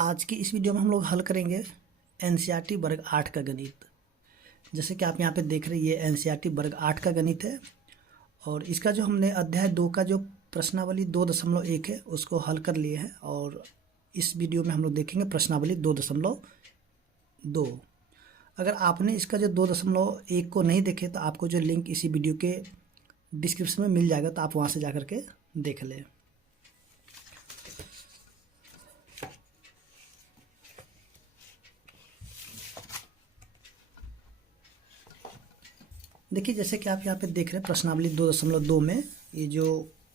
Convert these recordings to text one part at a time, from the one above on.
आज की इस वीडियो में हम लोग हल करेंगे एनसीईआरटी वर्ग 8 का गणित। जैसे कि आप यहाँ पे देख रहे हैं, ये एनसीईआरटी वर्ग 8 का गणित है और इसका जो हमने अध्याय 2 का जो प्रश्नावली 2.1 है उसको हल कर लिए हैं और इस वीडियो में हम लोग देखेंगे प्रश्नावली 2.2। अगर आपने इसका जो 2.1 को नहीं देखे तो आपको जो लिंक इसी वीडियो के डिस्क्रिप्शन में मिल जाएगा, तो आप वहाँ से जा कर के देख लें। देखिए, जैसे कि आप यहाँ पे देख रहे हैं प्रश्नावली 2.2 में ये जो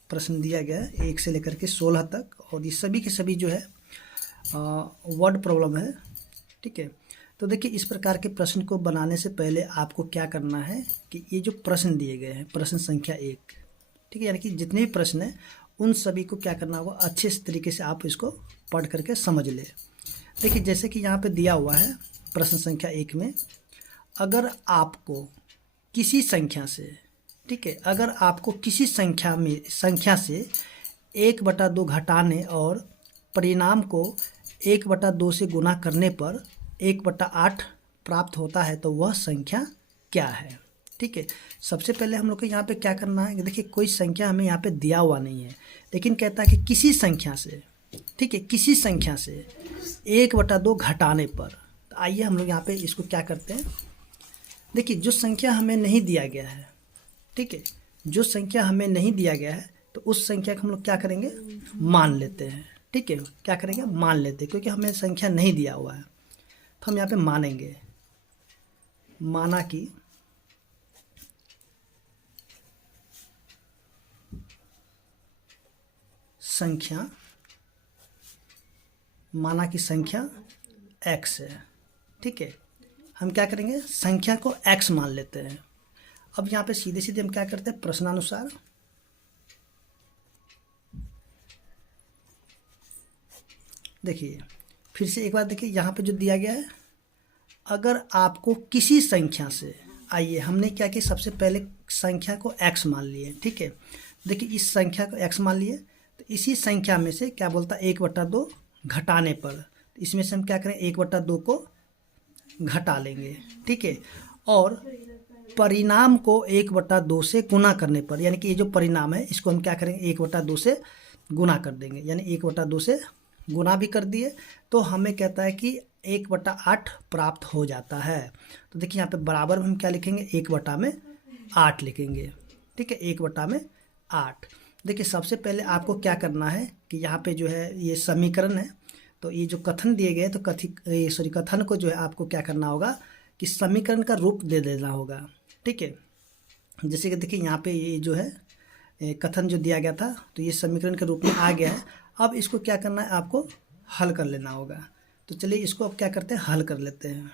प्रश्न दिया गया है 1 से लेकर के 16 तक, और ये सभी के सभी जो है वर्ड प्रॉब्लम है। ठीक है, तो देखिए इस प्रकार के प्रश्न को बनाने से पहले आपको क्या करना है कि ये जो प्रश्न दिए गए हैं प्रश्न संख्या 1, ठीक है, यानी कि जितने भी प्रश्न हैं उन सभी को क्या करना होगा, अच्छे तरीके से आप इसको पढ़ करके समझ ले। देखिए जैसे कि यहाँ पे दिया हुआ है प्रश्न संख्या 1 में, अगर आपको किसी संख्या से, ठीक है, अगर आपको किसी संख्या से 1/2 घटाने और परिणाम को 1/2 से गुना करने पर 1/8 प्राप्त होता है तो वह संख्या क्या है। ठीक है, सबसे पहले हम लोग को यहाँ पे क्या करना है कि देखिए कोई संख्या हमें यहाँ पे दिया हुआ नहीं है, लेकिन कहता है कि किसी संख्या से, ठीक है, किसी संख्या से 1/2 घटाने पर। तो आइए हम लोग यहाँ पे इसको क्या करते हैं। देखिए जो संख्या हमें नहीं दिया गया है, ठीक है, जो संख्या हमें नहीं दिया गया है तो उस संख्या को हम लोग क्या करेंगे, मान लेते हैं। ठीक है, क्या करेंगे, मान लेते हैं, क्योंकि हमें संख्या नहीं दिया हुआ है तो हम यहाँ पे मानेंगे। माना कि संख्या, माना कि संख्या x है। ठीक है, हम क्या करेंगे, संख्या को x मान लेते हैं। अब यहाँ पे सीधे सीधे हम क्या करते हैं, प्रश्नानुसार देखिए फिर से एक बार देखिए यहाँ पे जो दिया गया है, अगर आपको किसी संख्या से, आइए हमने क्या किया, सबसे पहले संख्या को x मान लिए। ठीक है, देखिए इस संख्या को x मान लिए, तो इसी संख्या में से क्या बोलता है 1/2 घटाने पर, तो इसमें से हम क्या करें 1/2 को घटा लेंगे। ठीक है, और परिणाम को 1/2 से गुना करने पर, यानी कि ये जो परिणाम है इसको हम क्या करेंगे 1/2 से गुना कर देंगे, यानी 1/2 से गुना भी कर दिए तो हमें कहता है कि 1/8 प्राप्त हो जाता है। तो देखिए यहाँ पे बराबर हम क्या लिखेंगे, 1/8 लिखेंगे। ठीक है, 1/8। देखिए सबसे पहले आपको क्या करना है कि यहाँ पे जो है ये समीकरण है, तो ये जो कथन दिए गए तो कथन को जो है आपको क्या करना होगा कि समीकरण का रूप दे देना होगा। ठीक है, जैसे कि देखिए यहाँ पे ये जो है कथन जो दिया गया था तो ये समीकरण के रूप में आ गया है। अब इसको क्या करना है, आपको हल कर लेना होगा। तो चलिए इसको अब क्या करते हैं, हल कर लेते हैं।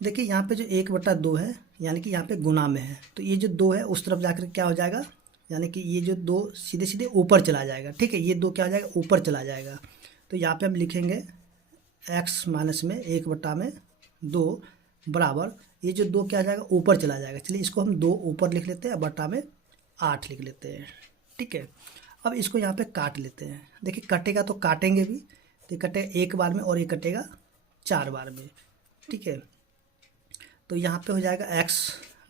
देखिए यहाँ पे जो 1/2 है यानी कि यहाँ पे गुना में है, तो ये जो 2 है उस तरफ जाकर क्या हो जाएगा, यानी कि ये जो 2 सीधे सीधे ऊपर चला जाएगा। ठीक है, ये 2 क्या हो जाएगा, ऊपर चला जाएगा। तो यहाँ पे हम लिखेंगे x माइनस में 1/2 बराबर, ये जो 2 क्या हो जाएगा, ऊपर चला जाएगा। चलिए इसको हम 2 ऊपर लिख लेते हैं, बटा में 8 लिख लेते हैं। ठीक है, अब इसको यहाँ पे काट लेते हैं। देखिए कटेगा तो काटेंगे भी, तो ये कटेगा 1 बार में और ये कटेगा 4 बार में। ठीक है, तो यहाँ पे हो जाएगा x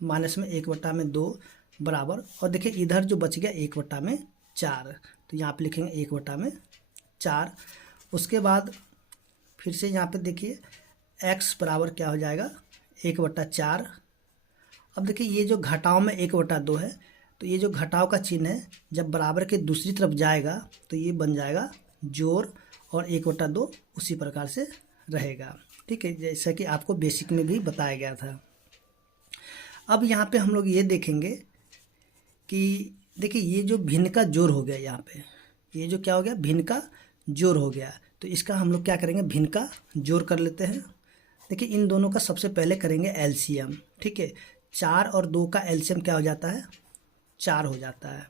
माइनस में 1/2 बराबर, और देखिए इधर जो बच गया 1/4, तो यहाँ पे लिखेंगे 1/4। उसके बाद फिर से यहाँ पे देखिए x बराबर क्या हो जाएगा, 1/4। अब देखिए ये जो घटाव में 1/2 है, तो ये जो घटाव का चिन्ह है जब बराबर के दूसरी तरफ जाएगा तो ये बन जाएगा जोड़, और 1/2 उसी प्रकार से रहेगा। ठीक है, जैसा कि आपको बेसिक में भी बताया गया था। अब यहाँ पे हम लोग ये देखेंगे कि देखिए ये जो भिन्न का जोड़ हो गया, यहाँ पे ये जो क्या हो गया, भिन्न का जोड़ हो गया, तो इसका हम लोग क्या करेंगे, भिन्न का जोड़ कर लेते हैं। देखिए इन दोनों का सबसे पहले करेंगे एलसीएम। ठीक है, 4 और 2 का एलसीएम क्या हो जाता है, 4 हो जाता है।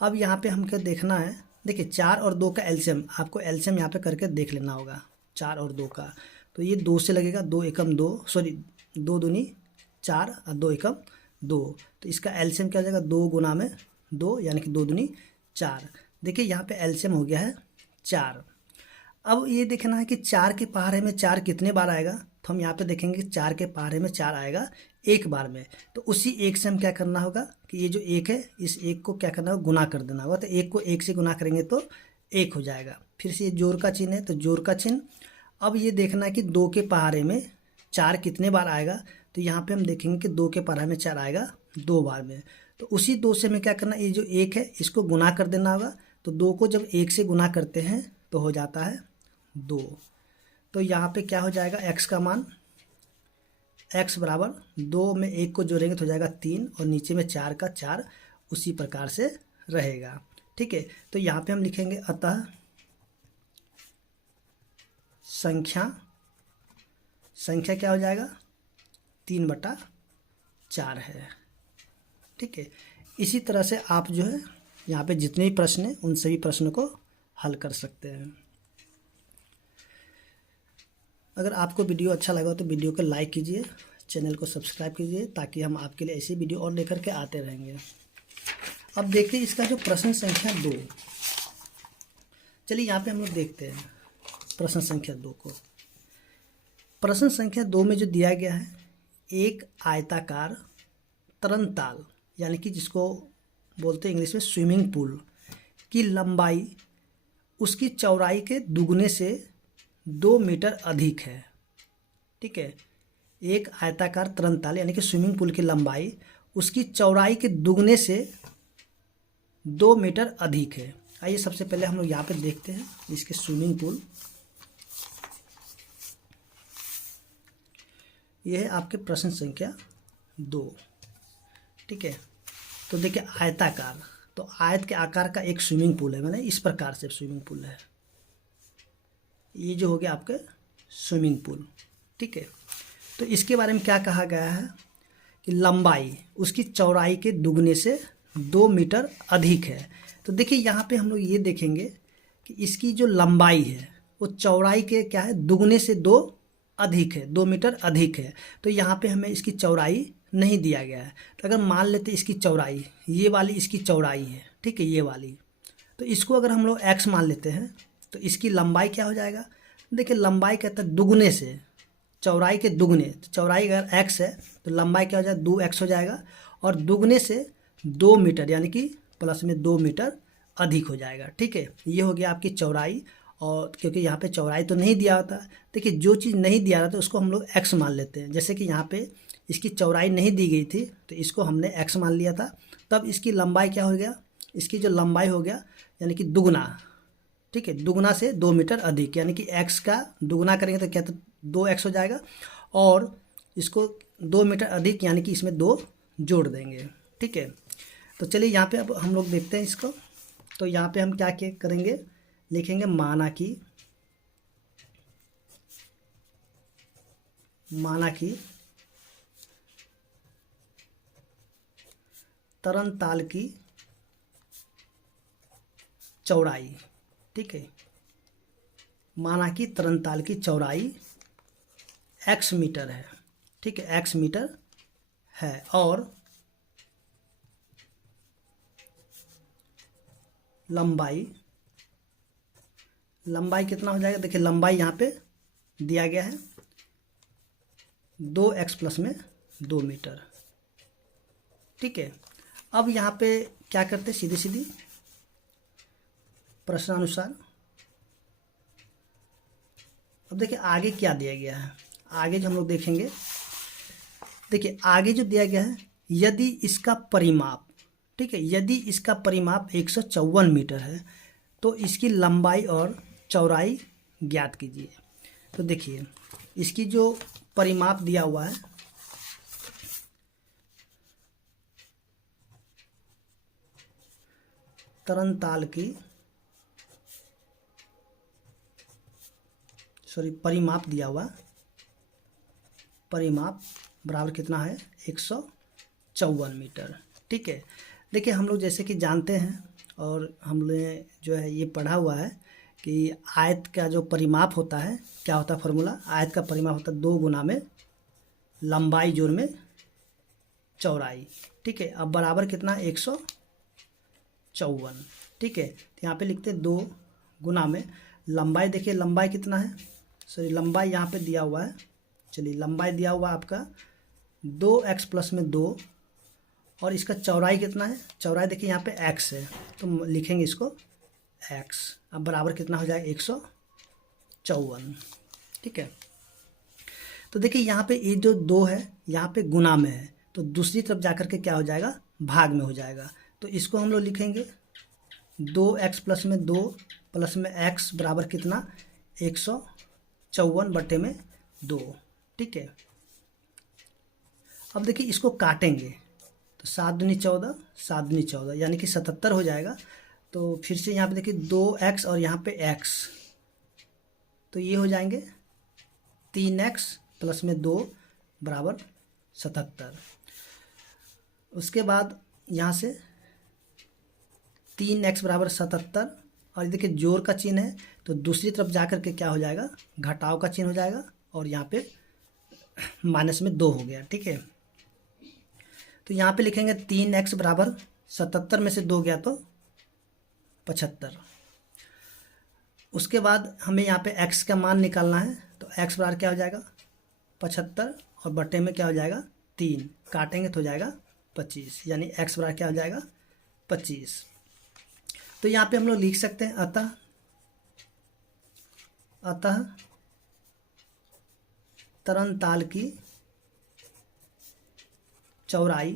अब यहाँ पे हमको देखना है, देखिए 4 और 2 का एलसीएम, आपको एलसीएम यहाँ पे करके देख लेना होगा 4 और 2 का। तो ये 2 से लगेगा, 2 एकम 2, सॉरी 2 दूनी 4 और 2 एकम 2, तो इसका एलसीएम क्या हो जाएगा, 2 गुना में 2 यानी कि 2 दूनी 4। देखिए यहाँ पे एलसीएम हो गया है 4। अब ये देखना है कि 4 के पहाड़े में 4 कितने बार आएगा, तो हम यहाँ पे देखेंगे कि 4 के पहाड़े में 4 आएगा एक बार में। तो उसी एक से हम क्या करना होगा कि ये जो एक है इस एक को क्या करना होगा, गुना कर देना होगा। तो एक को एक से गुना करेंगे तो एक हो जाएगा। फिर से ये जोड़ का चिन्ह है तो जोड़ का चिन्ह। अब ये देखना है कि 2 के पहाड़े में 4 कितने बार आएगा, तो यहाँ पे हम देखेंगे कि 2 के पहाड़े में 4 आएगा 2 बार में। तो उसी 2 से हमें क्या करना है, ये जो एक है इसको गुना कर देना होगा। तो 2 को जब 1 से गुना करते हैं तो हो जाता है 2। तो यहाँ पे क्या हो जाएगा, x का मान x बराबर 2 में 1 को जोड़ेंगे तो हो जाएगा 3 और नीचे में 4 का 4 उसी प्रकार से रहेगा। ठीक है, तो यहाँ पे हम लिखेंगे अतः संख्या क्या हो जाएगा 3/4 है। ठीक है, इसी तरह से आप जो है यहाँ पे जितने भी प्रश्न हैं उन सभी प्रश्नों को हल कर सकते हैं। अगर आपको वीडियो अच्छा लगा तो वीडियो को लाइक कीजिए, चैनल को सब्सक्राइब कीजिए ताकि हम आपके लिए ऐसी वीडियो और लेकर के आते रहेंगे। अब देखिए इसका जो प्रश्न संख्या 2, चलिए यहाँ पे हम लोग देखते हैं प्रश्न संख्या 2 को। प्रश्न संख्या 2 में जो दिया गया है, एक आयताकार तरनताल यानी कि जिसको बोलते हैं इंग्लिश में स्विमिंग पूल की लंबाई उसकी चौड़ाई के दुगने से 2 मीटर अधिक है। ठीक है, एक आयताकार तरनताल यानी कि स्विमिंग पूल की लंबाई उसकी चौड़ाई के दुगने से 2 मीटर अधिक है। आइए सबसे पहले हम लोग यहाँ पे देखते हैं इसके स्विमिंग पूल। यह है आपके प्रश्न संख्या 2। ठीक है, तो देखिए आयताकार, तो आयत के आकार का एक स्विमिंग पूल है, मैंने इस प्रकार से स्विमिंग पूल है। ये जो हो गया आपके स्विमिंग पूल। ठीक है, तो इसके बारे में क्या कहा गया है कि लंबाई उसकी चौड़ाई के दुगने से 2 मीटर अधिक है। तो देखिए यहाँ पे हम लोग ये देखेंगे कि इसकी जो लंबाई है वो चौड़ाई के क्या है, दुगने से 2 अधिक है, 2 मीटर अधिक है। तो यहाँ पे हमें इसकी चौड़ाई नहीं दिया गया है। तो अगर मान लेते इसकी चौड़ाई, ये वाली इसकी चौड़ाई है, ठीक है, ये वाली, तो इसको अगर हम लोग x मान लेते हैं तो इसकी लंबाई क्या हो जाएगा, देखिए लंबाई कहता है दुगने से, चौड़ाई के दुगने, तो चौड़ाई अगर x है तो लंबाई क्या हो जाएगा 2x हो जाएगा और दुगने से 2 मीटर यानी कि प्लस में 2 मीटर अधिक हो जाएगा। ठीक है, ये हो गया आपकी चौड़ाई। और क्योंकि यहाँ पे चौड़ाई तो नहीं दिया होता, देखिए जो चीज़ नहीं दिया रहता उसको हम लोग x मान लेते हैं। जैसे कि यहाँ पे इसकी चौड़ाई नहीं दी गई थी तो इसको हमने x मान लिया था, तब इसकी लंबाई क्या हो गया, इसकी जो लंबाई हो गया यानी कि दुगना। ठीक है, दुगना से 2 मीटर अधिक यानी कि x का दुगना करेंगे तो क्या, तो 2x हो जाएगा और इसको 2 मीटर अधिक यानी कि इसमें 2 जोड़ देंगे। ठीक है, तो चलिए यहाँ पे अब हम लोग देखते हैं इसको। तो यहाँ पे हम क्या करेंगे, लिखेंगे माना कि तरनताल की चौड़ाई। ठीक है, माना कि तरनताल की चौड़ाई x मीटर है। ठीक है, x मीटर है और लंबाई कितना हो जाएगा, देखिए लंबाई यहाँ पे दिया गया है 2x प्लस में 2 मीटर। ठीक है, अब यहाँ पे क्या करते हैं, सीधी प्रश्नानुसार। अब देखिए आगे क्या दिया गया है, आगे जो हम लोग देखेंगे, देखिए आगे जो दिया गया है, यदि इसका परिमाप, ठीक है, यदि इसका परिमाप 154 मीटर है तो इसकी लंबाई और चौड़ाई ज्ञात कीजिए। तो देखिए इसकी जो परिमाप दिया हुआ है, तरनताल की परिमाप दिया हुआ, परिमाप बराबर कितना है 154 मीटर। ठीक है, देखिए हम लोग जैसे कि जानते हैं और हमने जो है ये पढ़ा हुआ है कि आयत का जो परिमाप होता है क्या होता है, फॉर्मूला, आयत का परिमाप होता है 2 गुना में लंबाई जोड़ में चौड़ाई। ठीक है, अब बराबर कितना 154। ठीक है, तो यहाँ पे लिखते हैं 2 गुना में लंबाई, देखिए लंबाई कितना है, सॉरी लंबाई यहाँ पे दिया हुआ है, चलिए लंबाई दिया हुआ आपका 2x प्लस में 2, और इसका चौड़ाई कितना है, चौड़ाई देखिए यहाँ पे x है, तो लिखेंगे इसको x। अब बराबर कितना हो जाएगा 154, ठीक है। तो देखिए यहाँ पे ये जो 2 है यहाँ पे गुना में है, तो दूसरी तरफ जाकर के क्या हो जाएगा, भाग में हो जाएगा। तो इसको हम लोग लिखेंगे 2x प्लस में 2 प्लस में x बराबर कितना 154 बटे में 2, ठीक है। अब देखिए इसको काटेंगे तो 7 दूनी 14, 7 दूनी 14 यानी कि 77 हो जाएगा। तो फिर से यहाँ पे देखिए 2x और यहाँ पे x, तो ये हो जाएंगे 3x प्लस में 2 बराबर 77। उसके बाद यहाँ से 3x बराबर 77, और देखिए जोड़ का चिन्ह है तो दूसरी तरफ जाकर के क्या हो जाएगा, घटाव का चिन्ह हो जाएगा, और यहाँ पे माइनस में 2 हो गया, ठीक है। तो यहाँ पे लिखेंगे 3x बराबर 77 में से 2 गया तो 75। उसके बाद हमें यहाँ पे x का मान निकालना है, तो x बराबर क्या हो जाएगा 75, और बटे में क्या हो जाएगा 3, काटेंगे तो हो जाएगा 25, यानी x बराबर क्या हो जाएगा 25। तो यहाँ पे हम लोग लिख सकते हैं अतः तरणताल की चौड़ाई,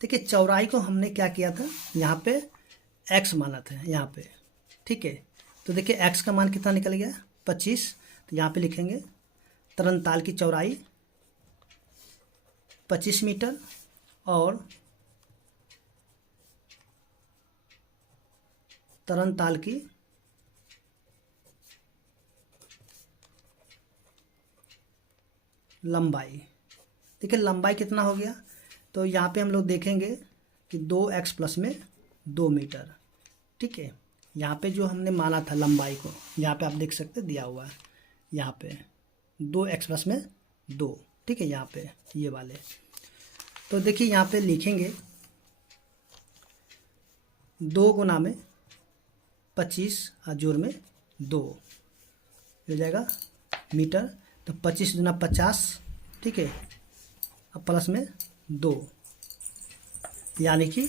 देखिए चौड़ाई को हमने क्या किया था, यहाँ पे x माना था यहाँ पे, ठीक है। तो देखिए x का मान कितना निकल गया 25, तो यहाँ पे लिखेंगे तरणताल की चौड़ाई 25 मीटर, और तरणताल की लंबाई, देखिए लंबाई कितना हो गया, तो यहाँ पे हम लोग देखेंगे कि 2x प्लस में 2 मीटर, ठीक है। यहाँ पे जो हमने माना था लंबाई को, यहाँ पे आप देख सकते दिया हुआ है, यहाँ पे 2x प्लस में 2, ठीक है, यहाँ पे ये वाले। तो देखिए यहाँ पे लिखेंगे 2 गुना में 25 और जोड़ में 2 हो जाएगा मीटर, तो 25 दूना 50, ठीक है, अब प्लस में 2 यानी कि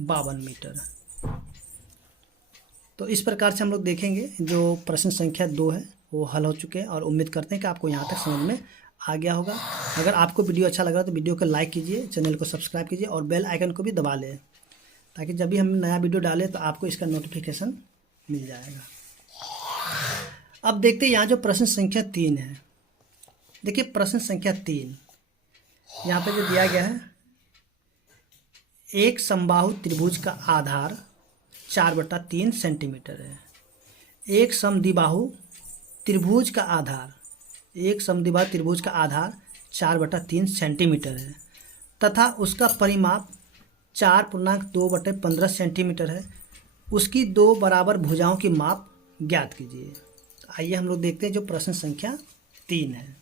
52 मीटर। तो इस प्रकार से हम लोग देखेंगे जो प्रश्न संख्या 2 है वो हल हो चुके हैं, और उम्मीद करते हैं कि आपको यहाँ तक समझ में आ गया होगा। अगर आपको वीडियो अच्छा लगा तो वीडियो को लाइक कीजिए, चैनल को सब्सक्राइब कीजिए, और बेल आइकन को भी दबा लें, ताकि जब भी हम नया वीडियो डालें तो आपको इसका नोटिफिकेशन मिल जाएगा। अब देखते हैं यहाँ जो प्रश्न संख्या 3 है, देखिए प्रश्न संख्या 3 यहाँ पे जो दिया गया है, एक समबाहु त्रिभुज का आधार 4/3 सेंटीमीटर है। एक समद्विबाहु त्रिभुज का आधार, एक समद्विबाहु त्रिभुज का आधार 4/3 सेंटीमीटर है, तथा उसका परिमाप 4.2/15 सेंटीमीटर है। उसकी 2 बराबर भुजाओं की माप ज्ञात कीजिए। आइए हम लोग देखते हैं जो प्रश्न संख्या 3 है।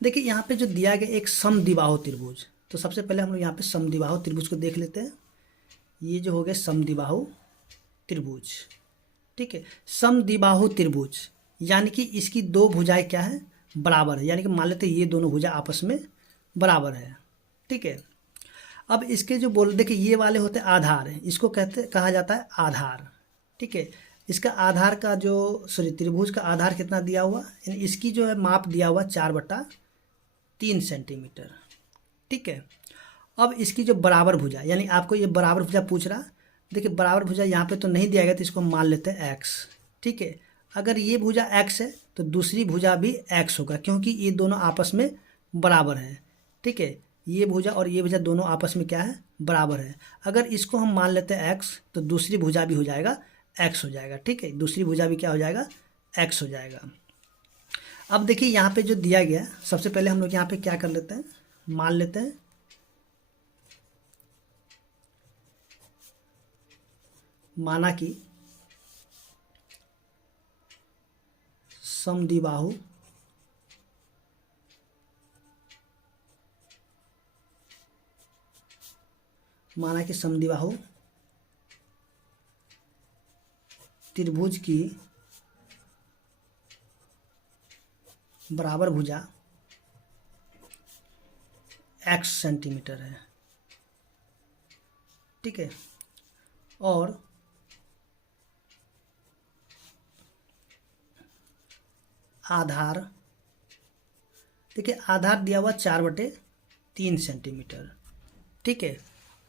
देखिए यहाँ पे जो दिया गया एक समद्विबाहु त्रिभुज, तो सबसे पहले हम लोग यहाँ पे समद्विबाहु त्रिभुज को देख लेते हैं। ये जो हो गया समद्विबाहु त्रिभुज, ठीक है। समद्विबाहु त्रिभुज यानी कि इसकी 2 भुजाएं क्या है, बराबर है, यानी कि मान लेते हैं ये दोनों भुजा आपस में बराबर है, ठीक है। अब इसके जो बोल देखिए ये वाले होते हैं आधार है, इसको कहा जाता है आधार, ठीक है। इसका आधार का जो त्रिभुज का आधार कितना दिया हुआ, यानी इसकी जो है माप दिया हुआ 4/3 सेंटीमीटर, ठीक है। अब इसकी जो बराबर भुजा, यानी आपको ये बराबर भुजा पूछ रहा, देखिए बराबर भुजा यहाँ पे तो नहीं दिया गया, तो इसको मान लेते हैं x, ठीक है। अगर ये भुजा x है तो दूसरी भुजा भी x होगा, क्योंकि ये दोनों आपस में बराबर है, ठीक है। ये भुजा और ये भुजा दोनों आपस में क्या है, बराबर है। अगर इसको हम मान लेते हैं x, तो दूसरी भुजा भी हो जाएगा x हो जाएगा, ठीक है। दूसरी भुजा भी क्या हो जाएगा, x हो जाएगा। अब देखिए यहाँ पे जो दिया गया, सबसे पहले हम लोग यहाँ पे क्या कर लेते हैं, मान लेते हैं माना कि समद्विबाहु त्रिभुज की बराबर भुजा x सेंटीमीटर है, ठीक है। और आधार, देखिए आधार दिया हुआ 4/3 सेंटीमीटर, ठीक है।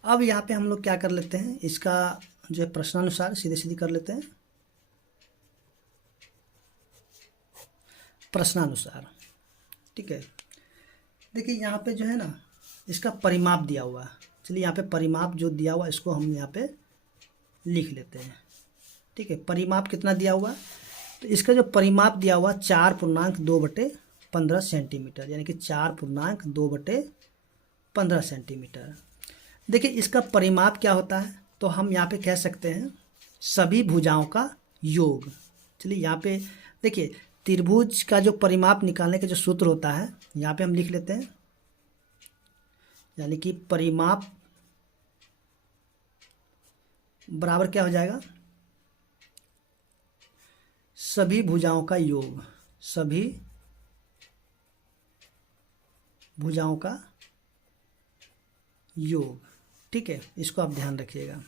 अब यहाँ पे हम लोग क्या कर लेते हैं, इसका जो है प्रश्नानुसार सीधे सीधे कर लेते हैं। प्रश्नानुसार, ठीक है। देखिए यहाँ पे जो है ना, इसका परिमाप दिया हुआ है। चलिए यहाँ पे परिमाप जो दिया हुआ इसको हम यहाँ पे लिख लेते हैं, ठीक है। परिमाप कितना दिया हुआ, तो इसका जो परिमाप दिया हुआ 4.2/15 सेंटीमीटर, यानी कि 4.2/15 सेंटीमीटर। देखिए इसका परिमाप क्या होता है, तो हम यहाँ पे कह सकते हैं सभी भुजाओं का योग। चलिए यहाँ पे देखिए त्रिभुज का जो परिमाप निकालने का जो सूत्र होता है यहाँ पे हम लिख लेते हैं, यानी कि परिमाप बराबर क्या हो जाएगा, सभी भुजाओं का योग, सभी भुजाओं का योग, ठीक है। इसको आप ध्यान रखिएगा,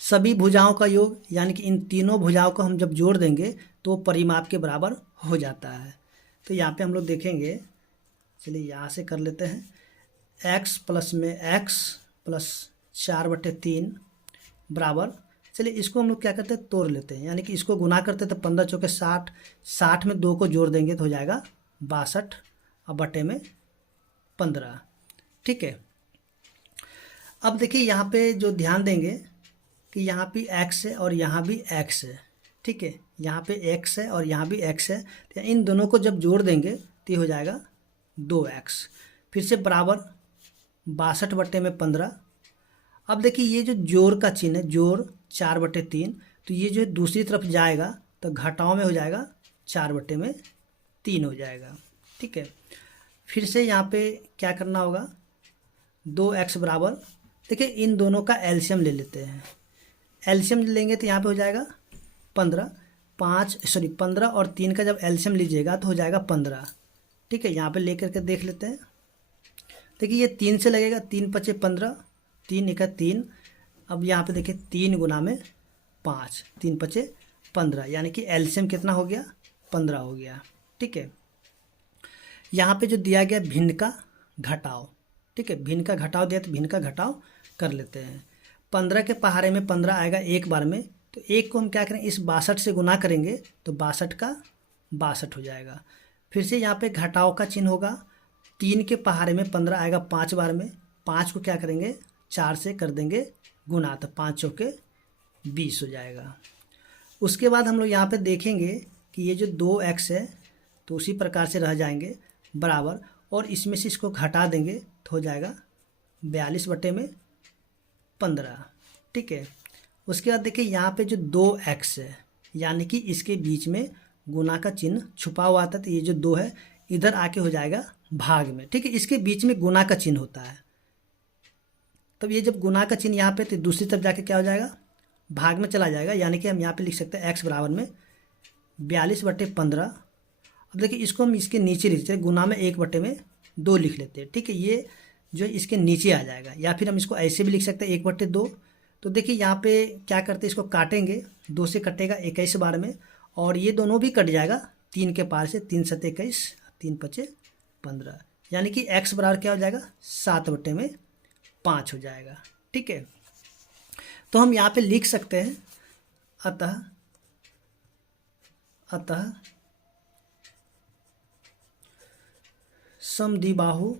सभी भुजाओं का योग, यानी कि इन तीनों भुजाओं को हम जब जोड़ देंगे तो परिमाप के बराबर हो जाता है। तो यहाँ पे हम लोग देखेंगे, चलिए यहाँ से कर लेते हैं, x प्लस में x प्लस 4/3 बराबर, चलिए इसको हम लोग क्या करते हैं तोड़ लेते हैं, यानी कि इसको गुना करते हैं तो 15 चौके 60, 60 में 2 को जोड़ देंगे तो हो जाएगा 62 और बटे में 15, ठीक है। अब देखिए यहाँ पे जो ध्यान देंगे कि यहाँ पे x है और यहाँ भी x है, ठीक है। यहाँ पे x है और यहाँ भी x है, तो इन दोनों को जब जोड़ देंगे तो ये हो जाएगा 2x, फिर से बराबर 62/15। अब देखिए ये जो जोड़ का चिन्ह है, जोड़ 4/3, तो ये जो दूसरी तरफ जाएगा तो घटाव में हो जाएगा 4/3 हो जाएगा, ठीक है। फिर से यहाँ पे क्या करना होगा, 2x बराबर, देखिए इन दोनों का एलसीएम ले लेते हैं, एलसीएम लेंगे तो यहाँ पे हो जाएगा 15 और 3 का जब एलसीएम लीजिएगा तो हो जाएगा 15, ठीक है। यहाँ पे लेकर के देख लेते हैं, देखिए ये 3 से लगेगा, 3 × 5 = 15, 3 × 3, अब यहाँ पे देखिए 3 × 5, 3 × 5 = 15, यानी कि एलसीएम कितना हो गया, 15 हो गया, ठीक है। यहाँ पे जो दिया गया भिन्न का घटाव, ठीक है, भिन्न का घटाव दिया तो भिन्न का घटाव कर लेते हैं। 15 के पहाड़े में 15 आएगा एक बार में, तो एक को हम क्या करें, इस 62 से गुना करेंगे तो 62 का 62 हो जाएगा। फिर से यहाँ पे घटाव का चिन्ह होगा, 3 के पहाड़े में 15 आएगा 5 बार में, 5 को क्या करेंगे 4 से कर देंगे गुना, तो 5 चौके 20 हो जाएगा। उसके बाद हम लोग यहाँ पे देखेंगे कि ये जो 2x है तो उसी प्रकार से रह जाएंगे बराबर, और इसमें से इसको घटा देंगे तो हो जाएगा 42/15, ठीक है। उसके बाद देखिए यहाँ पे जो 2x है, यानी कि इसके बीच में गुना का चिन्ह छुपा हुआ था, तो ये जो 2 है इधर आके हो जाएगा भाग में, ठीक है। इसके बीच में गुना का चिन्ह होता है, तब ये जब गुना का चिन्ह यहाँ पे तो दूसरी तरफ जाके क्या हो जाएगा, भाग में चला जाएगा, यानी कि हम यहाँ पे लिख सकते हैं x बराबर में 42/15। अब देखिए इसको हम इसके नीचे लिख सकते हैं, गुना में 1/2 लिख लेते हैं, ठीक है। ये जो है इसके नीचे आ जाएगा, या फिर हम इसको ऐसे भी लिख सकते हैं 1/2। तो देखिए यहाँ पे क्या करते हैं, इसको काटेंगे, 2 से कटेगा 21 बार में, और ये दोनों भी कट जाएगा 3 के पार से, 3 × 7 = 21, 3 × 5 = 15, यानी कि x बराबर क्या हो जाएगा 7/5 हो जाएगा, ठीक है। तो हम यहाँ पे लिख सकते हैं अतः समद्विबाहु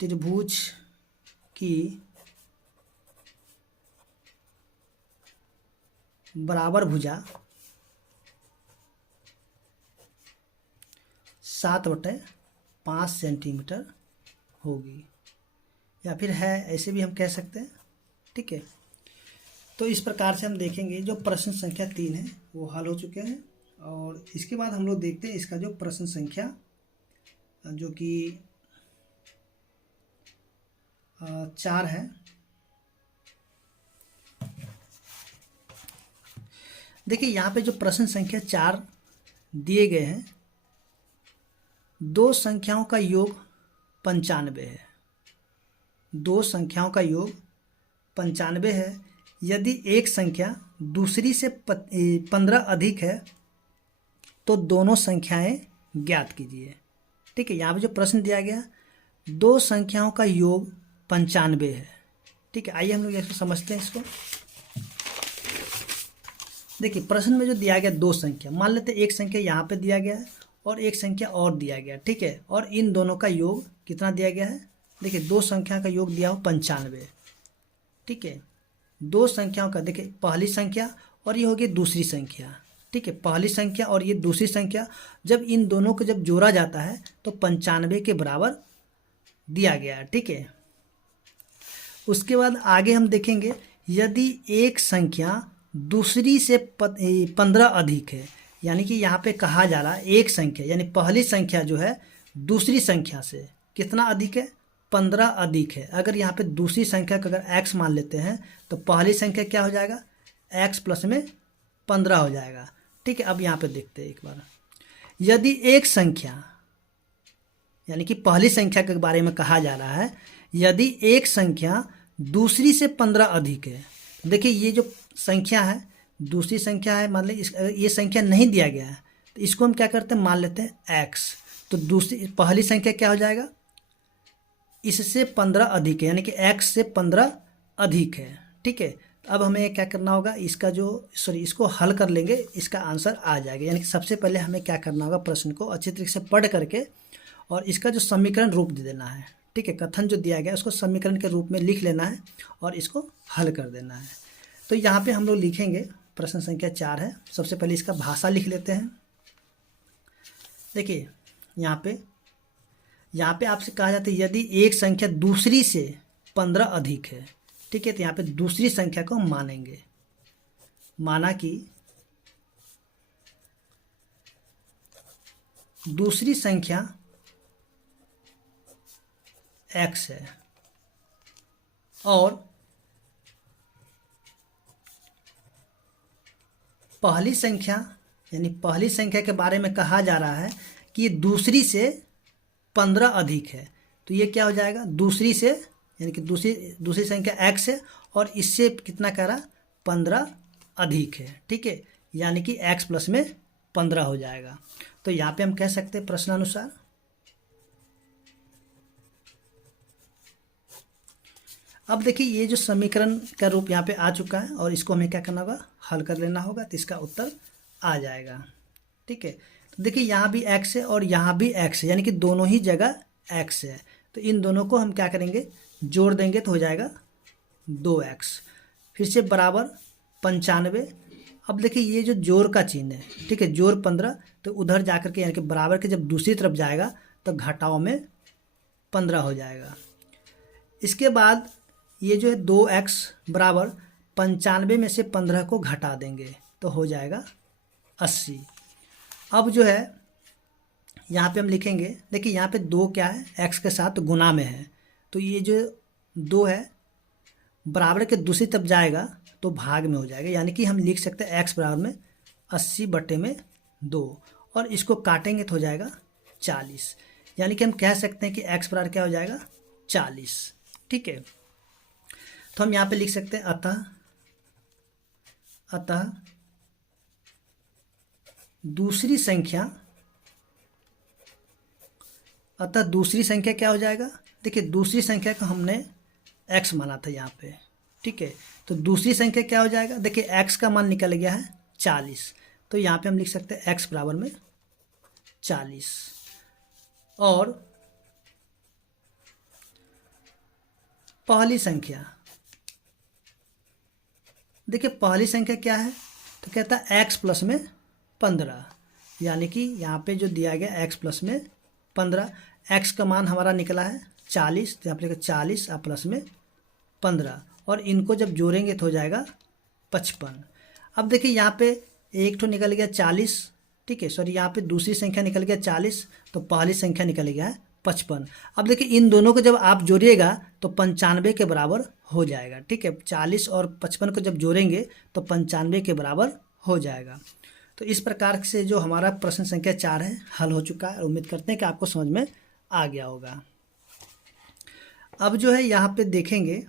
त्रिभुज की बराबर भुजा 7/5 सेंटीमीटर होगी, या फिर है ऐसे भी हम कह सकते हैं, ठीक है। तो इस प्रकार से हम देखेंगे जो प्रश्न संख्या 3 है वो हल हो चुके हैं, और इसके बाद हम लोग देखते हैं इसका जो प्रश्न संख्या जो कि 4 है। देखिए यहाँ पे जो प्रश्न संख्या 4 दिए गए हैं, दो संख्याओं का योग 95 है। दो संख्याओं का योग 95 है। यदि एक संख्या दूसरी से 15 अधिक है तो दोनों संख्याएं ज्ञात कीजिए। ठीक है, यहाँ पे जो प्रश्न दिया गया, दो संख्याओं का योग 95 है। ठीक है, आइए हम लोग इसको समझते हैं इसको। देखिए प्रश्न में जो दिया गया दो संख्या, मान लेते हैं एक संख्या यहाँ पे दिया गया है और एक संख्या और दिया गया। ठीक है, और इन दोनों का योग कितना दिया गया है? देखिए दो संख्या का योग दिया हो 95। ठीक है, दो संख्याओं का, देखिए पहली संख्या और ये होगी दूसरी संख्या। ठीक है, पहली संख्या और ये दूसरी संख्या, जब इन दोनों को जब जोड़ा जाता है तो 95 के बराबर दिया गया है। ठीक है, उसके बाद आगे हम देखेंगे, यदि एक संख्या दूसरी से 15 अधिक है, यानी कि यहाँ पे कहा जा रहा है एक संख्या यानी पहली संख्या जो है दूसरी संख्या से कितना अधिक है? 15 अधिक है। अगर यहाँ पे दूसरी संख्या का अगर x मान लेते हैं तो पहली संख्या क्या हो जाएगा? x प्लस में 15 हो जाएगा। ठीक है, अब यहाँ पे देखते हैं एक बार, यदि एक संख्या यानी कि पहली संख्या के बारे में कहा जा रहा है, यदि एक संख्या दूसरी से 15 अधिक है। देखिए ये जो संख्या है दूसरी संख्या है, मान लीजिए ये संख्या नहीं दिया गया है तो इसको हम क्या करते हैं, मान लेते हैं x। तो दूसरी पहली संख्या क्या हो जाएगा? इससे 15 अधिक है, यानी कि x से 15 अधिक है। ठीक है, अब हमें क्या करना होगा, इसका जो इसको हल कर लेंगे, इसका आंसर आ जाएगा। यानी कि सबसे पहले हमें क्या करना होगा, प्रश्न को अच्छी तरीके से पढ़ करके और इसका जो समीकरण रूप दे देना है। ठीक है, कथन जो दिया गया उसको समीकरण के रूप में लिख लेना है और इसको हल कर देना है। तो यहाँ पे हम लोग लिखेंगे, प्रश्न संख्या 4 है। सबसे पहले इसका भाषा लिख लेते हैं। देखिए यहाँ पे आपसे कहा जाता है यदि एक संख्या दूसरी से 15 अधिक है। ठीक है, तो यहाँ पे दूसरी संख्या को हम मानेंगे, माना कि दूसरी संख्या x है और पहली संख्या यानी पहली संख्या के बारे में कहा जा रहा है कि दूसरी से 15 अधिक है। तो ये क्या हो जाएगा, दूसरी से यानी कि दूसरी संख्या x है और इससे कितना कह रहा, 15 अधिक है। ठीक है, यानी कि x प्लस में 15 हो जाएगा। तो यहाँ पे हम कह सकते हैं प्रश्नानुसार अब देखिए ये जो समीकरण का रूप यहाँ पे आ चुका है और इसको हमें क्या करना होगा, हल कर लेना होगा, तो इसका उत्तर आ जाएगा। ठीक है, तो देखिए यहाँ भी x है और यहाँ भी x है, यानी कि दोनों ही जगह x है। तो इन दोनों को हम क्या करेंगे, जोड़ देंगे तो हो जाएगा 2x, फिर से बराबर 95। अब देखिए ये जो जोड़ का चिन्ह है, ठीक है, जोड़ 15, तो उधर जाकर के यानी कि बराबर के जब दूसरी तरफ जाएगा तो घटाव में 15 हो जाएगा। इसके बाद ये जो है 2x बराबर 95 में से 15 को घटा देंगे तो हो जाएगा 80। अब जो है यहाँ पे हम लिखेंगे, देखिए यहाँ पे 2 क्या है, x के साथ गुना में है, तो ये जो 2 है बराबर के दूसरी तरफ जाएगा तो भाग में हो जाएगा, यानी कि हम लिख सकते हैं x बराबर में 80/2 और इसको काटेंगे तो हो जाएगा 40, यानी कि हम कह सकते हैं कि x बराबर क्या हो जाएगा, 40। ठीक है, तो हम यहाँ पे लिख सकते हैं अतः दूसरी संख्या क्या हो जाएगा, देखिए दूसरी संख्या को हमने x माना था यहाँ पे। ठीक है, तो दूसरी संख्या क्या हो जाएगा, देखिए x का मान निकल गया है 40, तो यहाँ पे हम लिख सकते हैं x बराबर में 40। और पहली संख्या, देखिए पहली संख्या क्या है, तो कहता है x प्लस में 15, यानी कि यहाँ पे जो दिया गया x प्लस में 15, x का मान हमारा निकला है 40, तो यहाँ पे 40 और प्लस में 15 और इनको जब जोड़ेंगे तो हो जाएगा 55। अब देखिए यहाँ पे एक तो निकल गया 40, ठीक है, सॉरी यहाँ पे दूसरी संख्या निकल गया 40, तो पहली संख्या निकल गया है 55। अब देखिए इन दोनों को जब आप जोड़िएगा तो 95 के बराबर हो जाएगा। ठीक है, 40 और 55 को जब जोड़ेंगे तो 95 के बराबर हो जाएगा। तो इस प्रकार से जो हमारा प्रश्न संख्या 4 है हल हो चुका है। उम्मीद करते हैं कि आपको समझ में आ गया होगा। अब जो है यहाँ पे देखेंगे